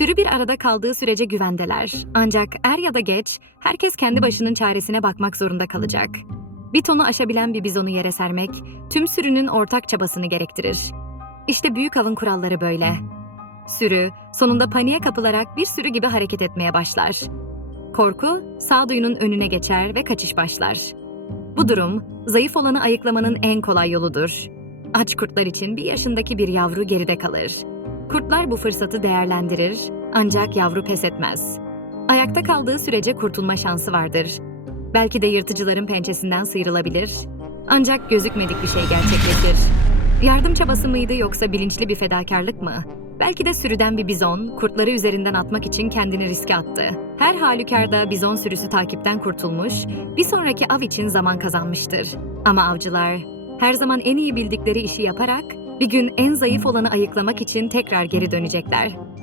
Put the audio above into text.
Sürü bir arada kaldığı sürece güvendeler. Ancak er ya da geç herkes kendi başının çaresine bakmak zorunda kalacak. Bir tonu aşabilen bir bizonu yere sermek tüm sürünün ortak çabasını gerektirir. İşte büyük avın kuralları böyle. Sürü sonunda paniğe kapılarak bir sürü gibi hareket etmeye başlar. Korku sağduyunun önüne geçer ve kaçış başlar. Bu durum zayıf olanı ayıklamanın en kolay yoludur. Aç kurtlar için bir yaşındaki bir yavru geride kalır. Kurtlar bu fırsatı değerlendirir ancak yavru pes etmez. Ayakta kaldığı sürece kurtulma şansı vardır. Belki de yırtıcıların pençesinden sıyrılabilir. Ancak gözükmedik bir şey gerçekleşir. Yardım çabası mıydı yoksa bilinçli bir fedakarlık mı? Belki de sürüden bir bizon, kurtları üzerinden atmak için kendini riske attı. Her halükarda bizon sürüsü takipten kurtulmuş, bir sonraki av için zaman kazanmıştır. Ama avcılar her zaman en iyi bildikleri işi yaparak bir gün en zayıf olanı ayıklamak için tekrar geri dönecekler.